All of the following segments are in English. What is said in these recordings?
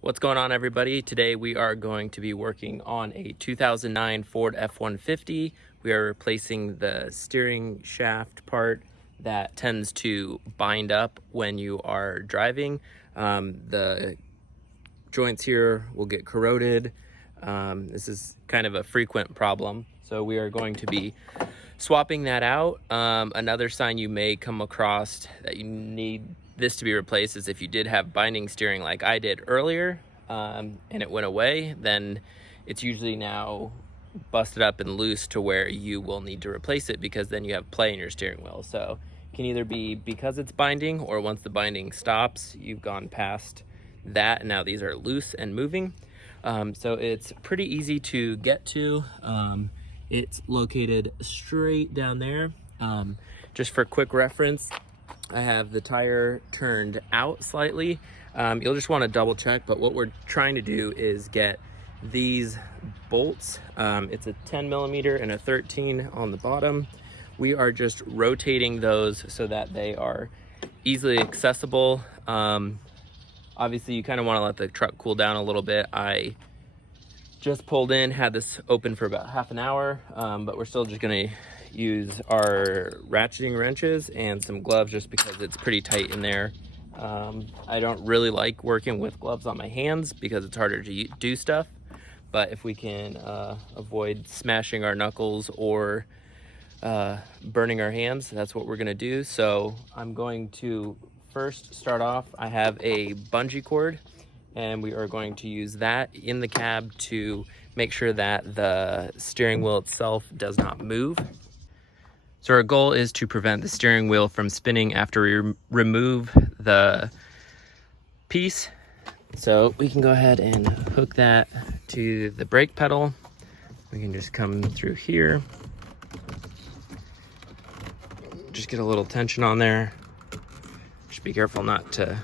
What's going on, everybody? Today we are going to be working on a 2009 Ford F-150. We are replacing the steering shaft part that tends to bind up when you are driving. The joints here will get corroded. This is kind of a frequent problem, so we are going to be swapping that out. Another sign you may come across that you need this to be replaced is if you did have binding steering like I did earlier, and it went away, then it's usually now busted up and loose to where you will need to replace it, because then you have play in your steering wheel. So it can either be because it's binding, or once the binding stops, you've gone past that and now these are loose and moving. So it's pretty easy to get to. It's located straight down there. Just for quick reference, I have the tire turned out slightly. You'll just want to double check, but what we're trying to do is get these bolts. It's a 10 millimeter and a 13 on the bottom. We are just rotating those so that they are easily accessible. Obviously you kind of want to let the truck cool down a little bit. I just pulled in, had this open for about half an hour, but we're still just gonna use our ratcheting wrenches and some gloves just because it's pretty tight in there. I don't really like working with gloves on my hands because it's harder to do stuff, but if we can avoid smashing our knuckles or burning our hands, that's what we're gonna do. So I'm going to first start off, I have a bungee cord, and we are going to use that in the cab to make sure that the steering wheel itself does not move. So our goal is to prevent the steering wheel from spinning after we remove the piece. So we can go ahead and hook that to the brake pedal. We can just come through here. Just get a little tension on there. Just be careful not to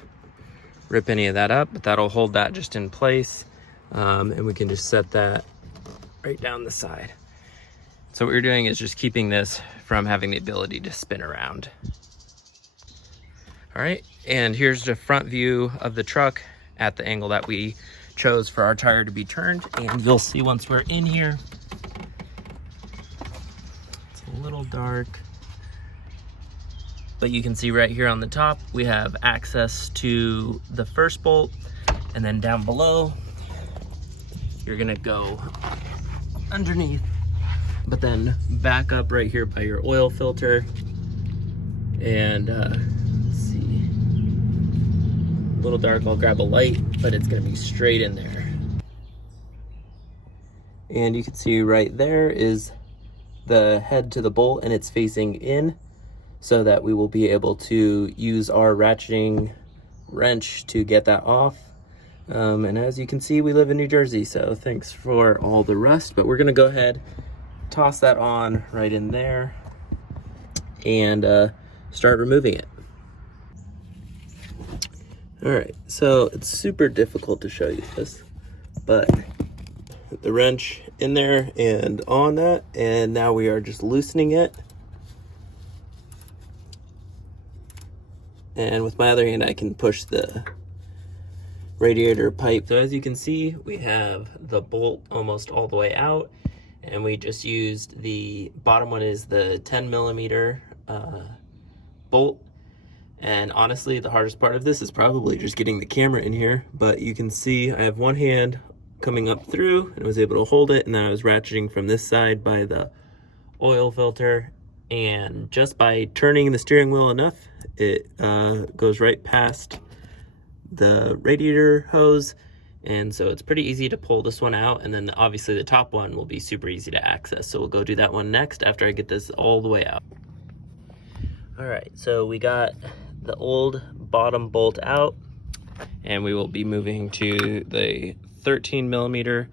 rip any of that up, but that'll hold that just in place. And we can just set that right down the side. So what you're doing is just keeping this from having the ability to spin around. All right, and here's the front view of the truck at the angle that we chose for our tire to be turned. And you'll see once we're in here, it's a little dark, but you can see right here on the top, we have access to the first bolt, and then down below, you're gonna go underneath, but then back up right here by your oil filter. And let's see, a little dark, I'll grab a light, but it's gonna be straight in there. And you can see right there is the head to the bolt, and it's facing in, so that we will be able to use our ratcheting wrench to get that off. And as you can see, we live in New Jersey, so thanks for all the rust, but we're gonna go ahead, toss that on right in there, and start removing it. All right, so it's super difficult to show you this, but the wrench in there and on that, and now we are just loosening it. And with my other hand, I can push the radiator pipe. So as you can see, we have the bolt almost all the way out, and we just used the bottom one is the 10 millimeter bolt. And honestly, the hardest part of this is probably just getting the camera in here, but you can see I have one hand coming up through and I was able to hold it, and then I was ratcheting from this side by the oil filter, and just by turning the steering wheel enough, it goes right past the radiator hose, and so it's pretty easy to pull this one out. And then obviously the top one will be super easy to access, so we'll go do that one next after I get this all the way out. All right, so we got the old bottom bolt out, and we will be moving to the 13 millimeter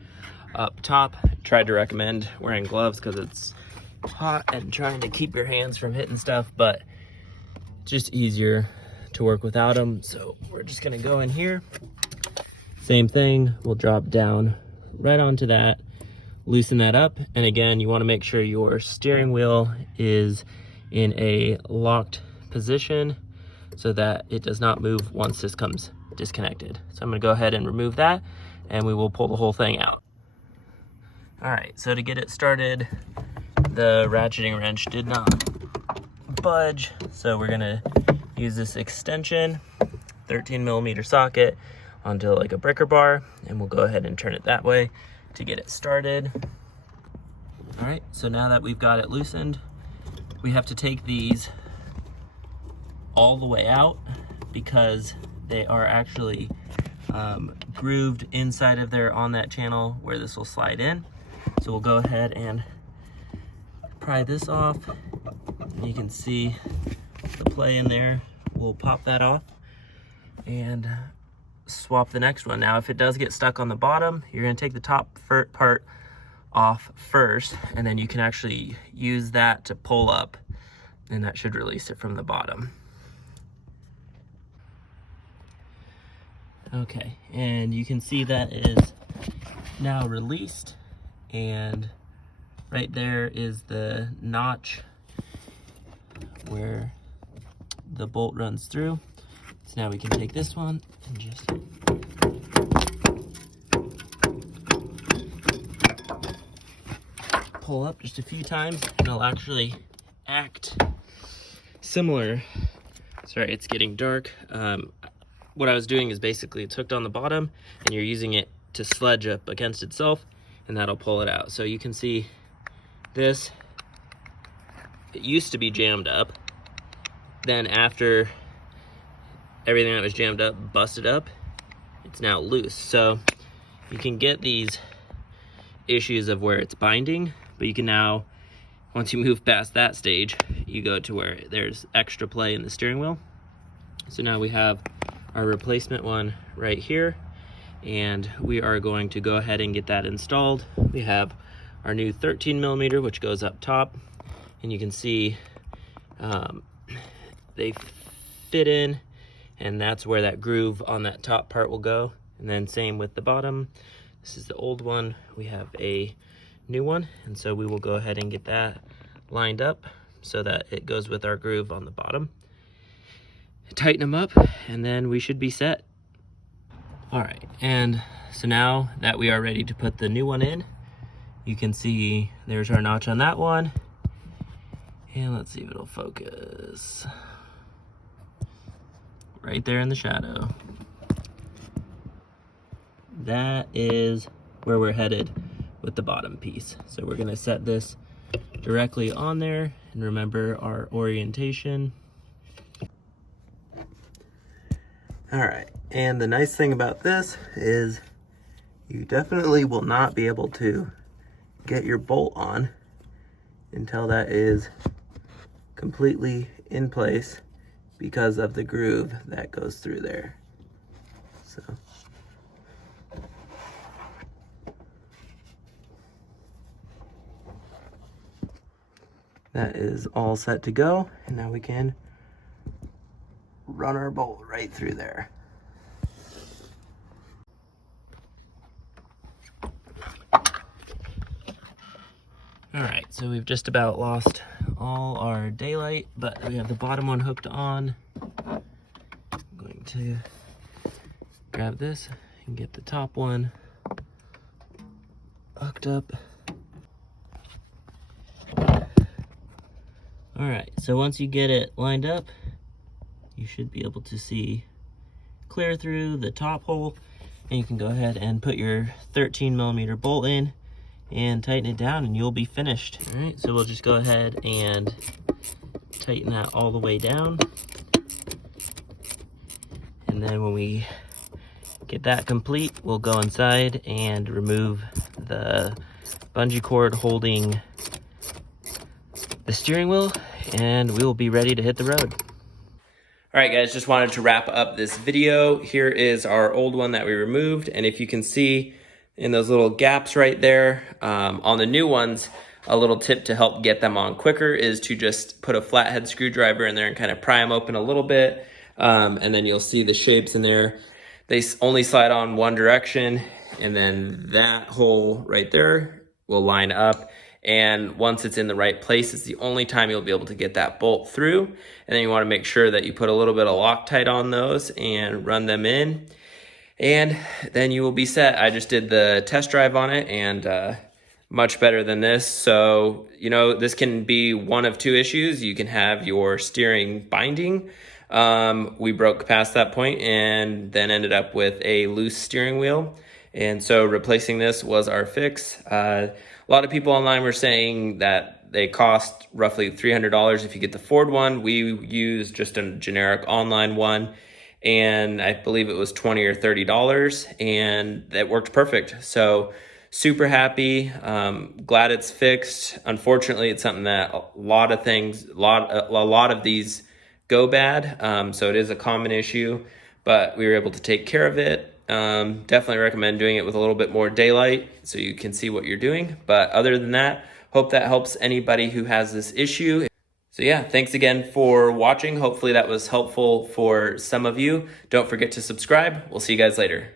up top. Tried to recommend wearing gloves because it's hot and trying to keep your hands from hitting stuff, but just easier to work without them. So we're just gonna go in here, same thing, we'll drop down right onto that, loosen that up, and again, you want to make sure your steering wheel is in a locked position so that it does not move once this comes disconnected. So I'm gonna go ahead and remove that, and we will pull the whole thing out. All right, so to get it started, the ratcheting wrench did not budge. So we're gonna use this extension, 13mm socket onto like a breaker bar, and we'll go ahead and turn it that way to get it started. All right, so now that we've got it loosened, we have to take these all the way out because they are actually grooved inside of there on that channel where this will slide in. So we'll go ahead and pry this off. You can see the play in there. We'll pop that off and swap the next one. Now, if it does get stuck on the bottom, you're gonna take the top part off first, and then you can actually use that to pull up, and that should release it from the bottom. Okay, and you can see that is now released, and right there is the notch where the bolt runs through. So now we can take this one and just pull up just a few times, and it'll actually act similar. Sorry, it's getting dark. What I was doing is basically it's hooked on the bottom, and you're using it to sledge up against itself, and that'll pull it out. So you can see this, it used to be jammed up. Then after everything that was jammed up busted up, it's now loose. So you can get these issues of where it's binding, but you can now, once you move past that stage, you go to where there's extra play in the steering wheel. So now we have our replacement one right here, and we are going to go ahead and get that installed. We have our new 13mm, which goes up top, and you can see they fit in, and that's where that groove on that top part will go. And then same with the bottom. This is the old one, we have a new one, and so we will go ahead and get that lined up so that it goes with our groove on the bottom. Tighten them up, and then we should be set. All right, and so now that we are ready to put the new one in, you can see there's our notch on that one, and let's see if it'll focus. Right there in the shadow. That is where we're headed with the bottom piece. So we're gonna set this directly on there, and remember our orientation. All right, and the nice thing about this is you definitely will not be able to get your bolt on until that is completely in place because of the groove that goes through there. So that is all set to go, and now we can run our bolt right through there. All right, so we've just about lost all our daylight, but we have the bottom one hooked on. I'm going to grab this and get the top one hooked up. All right, so once you get it lined up, you should be able to see clear through the top hole, and you can go ahead and put your 13mm bolt in and tighten it down, and you'll be finished. All right, so we'll just go ahead and tighten that all the way down. And then when we get that complete, we'll go inside and remove the bungee cord holding the steering wheel, and we will be ready to hit the road. All right, guys, just wanted to wrap up this video. Here is our old one that we removed, and if you can see in those little gaps right there, on the new ones, a little tip to help get them on quicker is to just put a flathead screwdriver in there and kind of pry them open a little bit, and then you'll see the shapes in there. They only slide on one direction, and then that hole right there will line up, And once it's in the right place, it's the only time you'll be able to get that bolt through. And then you want to make sure that you put a little bit of Loctite on those and run them in. And then you will be set. I just did the test drive on it, and much better than this. So, this can be one of two issues. You can have your steering binding. We broke past that point and then ended up with a loose steering wheel. And so replacing this was our fix. A lot of people online were saying that they cost roughly $300 if you get the Ford one. We use just a generic online one, and I believe it was $20 or $30, and that worked perfect. So super happy, glad it's fixed. Unfortunately, it's something that a lot of these go bad. So it is a common issue, but we were able to take care of it. Definitely recommend doing it with a little bit more daylight so you can see what you're doing. But other than that, hope that helps anybody who has this issue. So yeah, thanks again for watching. Hopefully that was helpful for some of you. Don't forget to subscribe. We'll see you guys later.